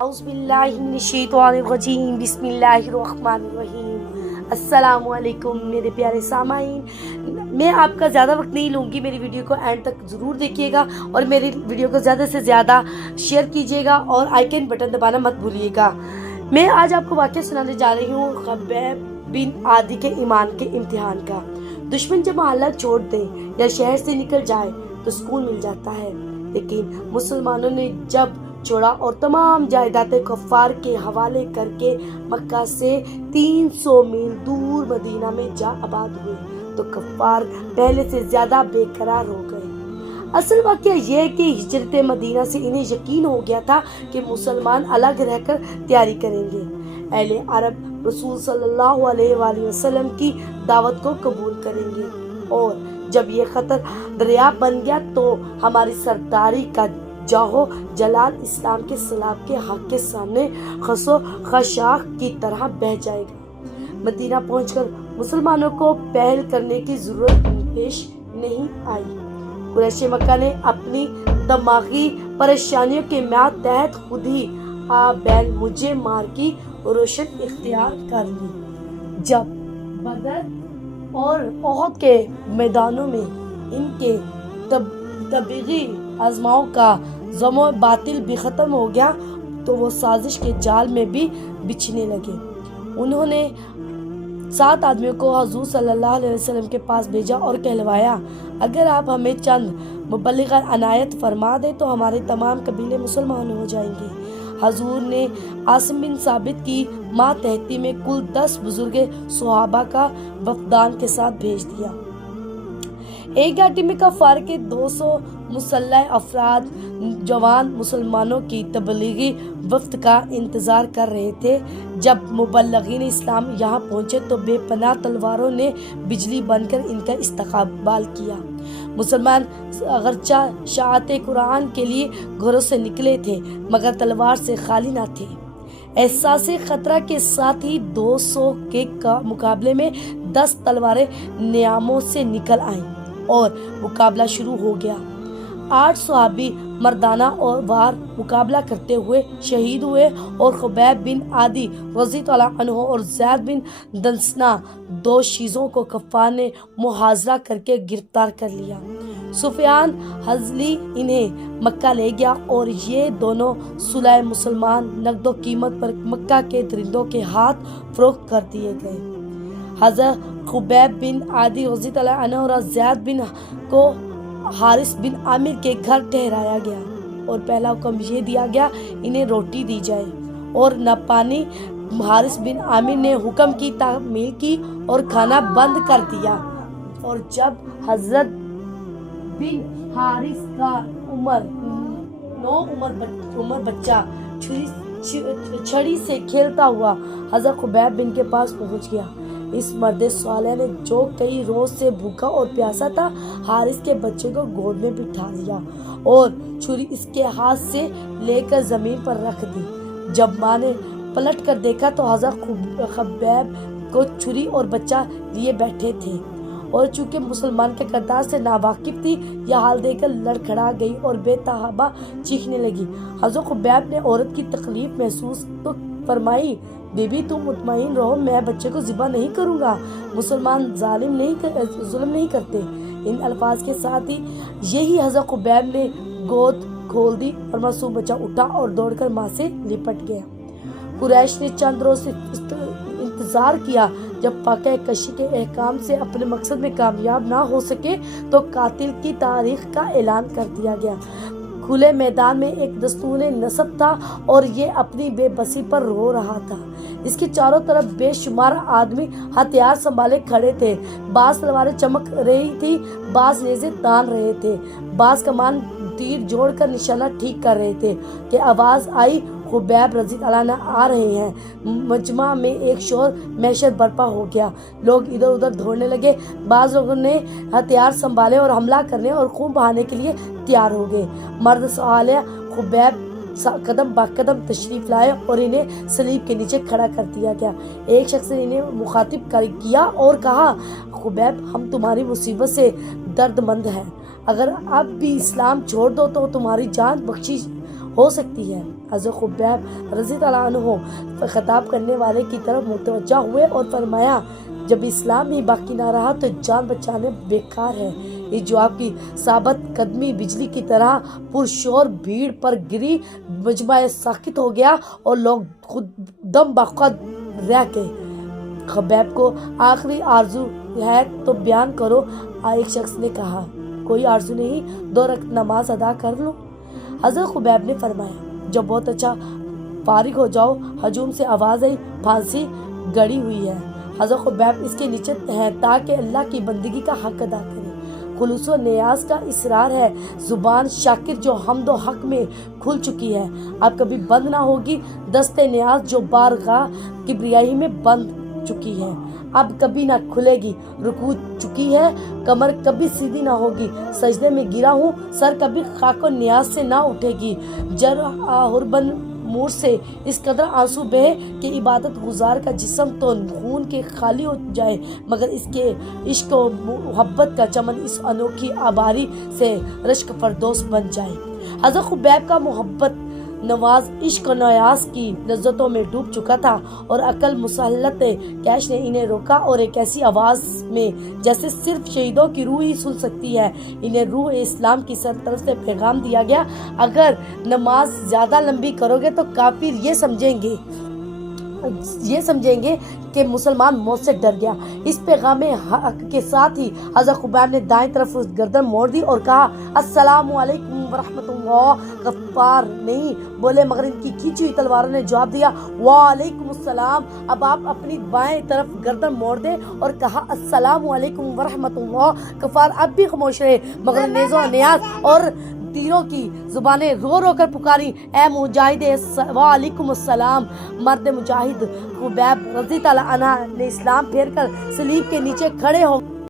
اعوذ باللہ من الشیطان الرجیم، بسم اللہ الرحمن الرحیم۔ السلام علیکم میرے پیارے سامعین، میں آپ کا زیادہ وقت نہیں لوں گی، میری ویڈیو کو اینڈ تک ضرور دیکھیے گا اور میری ویڈیو کو زیادہ سے زیادہ شیئر کیجیے گا اور آئیکن بٹن دبانا مت بھولیے گا۔ میں آج آپ کو واقعہ سنانے جا رہی ہوں خبیب بن عادی کے ایمان کے امتحان کا۔ دشمن جب محلہ چھوڑ دے یا شہر سے نکل جائے تو سکون مل جاتا ہے، لیکن مسلمانوں نے جب چھوڑا اور تمام جائیدادیں کفار کے حوالے کر کے مکہ سے 300 میل دور مدینہ میں جا آباد ہوئے تو کفار پہلے سے زیادہ بے قرار ہو گئے۔ اصل واقعہ یہ ہے کہ ہجرت مدینہ سے انہیں یقین ہو گیا تھا کہ مسلمان الگ رہ کر تیاری کریں گے، اہل عرب رسول صلی اللہ علیہ وآلہ وسلم کی دعوت کو قبول کریں گے، اور جب یہ خطر دریا بن گیا تو ہماری سرداری کا جاہو جلال اسلام کے سلاب کے حق کے سامنے خسو خشاک کی طرح بہہ جائے گا۔ مدینہ پہنچ کر مسلمانوں کو پہل کرنے کی ضرورت پیش نہیں آئی۔ قریش مکہ نے اپنی دماغی پریشانیوں کے میعاد تحت خود ہی بیل مجھے مار کی روشن اختیار کر لی۔ جب بدر اور احد کے میدانوں میں ان کے طبیعی آزماؤں کا زم و باطل بھی ختم ہو گیا تو وہ سازش کے جال میں بھی بچھنے لگے۔ انہوں نے 7 آدمیوں کو حضور صلی اللہ علیہ وسلم کے پاس بھیجا اور کہلوایا، اگر آپ ہمیں چند مبلغ عنایت فرما دیں تو ہمارے تمام قبیلے مسلمان ہو جائیں گے۔ حضور نے عاصم بن ثابت کی ماتحتی میں کل 10 بزرگ صحابہ کا وفدان کے ساتھ بھیج دیا۔ ایک گھاٹی میں کفار کے 200 مسلح افراد جوان مسلمانوں کی تبلیغی وفد کا انتظار کر رہے تھے۔ جب مبلغین اسلام یہاں پہنچے تو بے پناہ تلواروں نے بجلی بن کر ان کا استقبال کیا۔ مسلمان اگرچہ شاعت قرآن کے لیے گھروں سے نکلے تھے مگر تلوار سے خالی نہ تھے۔ احساس خطرہ کے ساتھ ہی 200 کے مقابلے میں 10 تلواریں نیاموں سے نکل آئیں اور مقابلہ شروع ہو گیا۔ 8 صحابی مردانہ اور وار مقابلہ کرتے ہوئے شہید ہوئے اور خبیب بن عادی رضی اللہ عنہ اور زید بن دنسنا 2 شیزوں کو کفار نے محاصرہ کر کے گرفتار کر لیا۔ سفیان حضلی انہیں مکہ لے گیا اور یہ دونوں صلح مسلمان نقد و قیمت پر مکہ کے درندوں کے ہاتھ فروخت کر دیے گئے۔ حضرت خبیب بن عادی رضی اللہ عنہ اور زید بن کو حارث بن عامر کے گھر ٹھہرایا گیا اور پہلا حکم یہ دیا گیا انہیں روٹی دی جائے اور نہ پانی۔ حارث بن عامر نے حکم کی تعمیل کی اور کھانا بند کر دیا، اور جب حضرت بن حارث کا عمر بچہ چھڑی سے کھیلتا ہوا حضرت خبیب بن کے پاس پہنچ گیا۔ اس مرد صالح نے جو کئی روز سے بھوکا اور پیاسا تھا حارث کے بچے کو گود میں بٹھا دیا اور چھری اس کے ہاتھ سے لے کر زمین پر رکھ دی۔ جب ماں نے پلٹ کر دیکھا تو حضرت خبیب کو چھری اور بچہ لیے بیٹھے تھے، اور چونکہ مسلمان کے کردار سے ناواقف تھی یہ حال دیکھ کر لڑکھڑا گئی اور بے تحابہ چیخنے لگی۔ حضرت خبیب نے عورت کی تکلیف محسوس تو فرمائی، بی بی تم مطمئن رہو، میں بچے کو ذبح نہیں کروں گا، مسلمان ظلم نہیں کرتے۔ ان الفاظ کے ساتھ ہی یہی حضرت خبیب نے گود کھول دی اور معصوم بچہ اٹھا اور دوڑ کر ماں سے لپٹ گیا۔ قریش نے چند روز انتظار کیا، جب فاقہ کشی کے احکام سے اپنے مقصد میں کامیاب نہ ہو سکے تو قاتل کی تاریخ کا اعلان کر دیا گیا۔ کھلے میدان میں ایک دستور نصب تھا اور یہ اپنی بے بسی پر رو رہا تھا۔ اس کے چاروں طرف بے شمار آدمی ہتھیار سنبھالے کھڑے تھے، بعض تلواریں چمک رہی تھی، بعض نیزے تان رہے تھے، بعض کمان تیر جوڑ کر نشانہ ٹھیک کر رہے تھے کہ آواز آئی، خبیب رضی اللہ عنہ آ رہے ہیں۔ مجمع میں ایک شور معیشت برپا ہو گیا، لوگ ادھر ادھر دوڑنے لگے، بعض لوگوں نے ہتھیار سنبھالے اور حملہ کرنے اور خون بہانے کے لیے تیار ہو گئے۔ مرد صالح خبیب قدم با قدم تشریف لائے اور انہیں صلیب کے نیچے کھڑا کر دیا گیا۔ ایک شخص نے انہیں مخاطب کیا اور کہا، خبیب ہم تمہاری مصیبت سے درد مند ہیں، اگر اب بھی اسلام چھوڑ دو تو تمہاری جان بخشی ہو سکتی ہے۔ حضرت خبیب رضی اللہ عنہ خطاب کرنے والے کی طرف متوجہ ہوئے اور فرمایا جب اسلام ہی باقی نہ رہا تو جان بچانے بیکار ہے۔ یہ جو آپ کی ثابت قدمی بجلی کی طرح پرشور بھیڑ پر گری، مجمع ساکت ہو گیا اور لوگ خود دم بخود رہ گئے۔ خبیب کو آخری آرزو ہے تو بیان کرو۔ ایک شخص نے کہا کوئی آرزو نہیں، 2 رکعت نماز ادا کر لو۔ حضرت خبیب نے فرمایا جب بہت اچھا، فارغ ہو جاؤ۔ ہجوم سے آواز آئی پھانسی گڑی ہوئی ہے۔ حضرت خبیب اس کے نیچے ہیں تاکہ اللہ کی بندگی کا حق ادا کریں۔ خلوص و نیاز کا اصرار ہے، زبان شاکر جو حمد و حق میں کھل چکی ہے، اب کبھی بند نہ ہوگی۔ دست نیاز جو بارگاہ کبریائی میں بند چکی ہے، اب کبھی نہ کھلے گی۔ رکوع چکی ہے، کمر کبھی سیدھی نہ ہوگی۔ سجدے میں گرا ہوں، سر کبھی خاک و نیاز سے نہ اٹھے گی۔ جرحربن مور سے اس قدر آنسو بہے کہ عبادت گزار کا جسم تو خون کے خالی ہو جائے، مگر اس کے عشق و محبت کا چمن اس انوکھی آباری سے رشک فردوس بن جائے۔ حضرت خبیب کا محبت نواز عشق و نیاز کی لذتوں میں ڈوب چکا تھا اور عقل مسلط کیش نے انہیں روکا اور ایک ایسی آواز میں جیسے صرف شہیدوں کی روح ہی سن سکتی ہے، انہیں روح اسلام کی طرف سے پیغام دیا گیا اگر نماز زیادہ لمبی کرو گے تو کافر یہ سمجھیں گے کہ مسلمان موت سے ڈر گیا۔ اس پیغام حق کے ساتھ ہی حضرت خبیب نے دائیں طرف گردن موڑ دی اور کہا السلام علیکم ورحمۃ اللہ۔ غفار نہیں بولے مگر ان کی کھینچی ہوئی تلواروں نے جواب دیا وعلیکم السلام۔ اب آپ اپنی بائیں طرف گردن موڑ دیں اور کہا السلام علیکم ورحمۃ اللہ۔ غفار اب بھی خاموش رہے مگر نیزوں نیاز اور تیروں کی زبانیں رو رو کر پکاری اے مجاہد وعلیکم السلام۔ مرد مجاہد خبیب رضی اللہ عنہ نے اسلام پھیر کر صلیب کے نیچے کھڑے ہو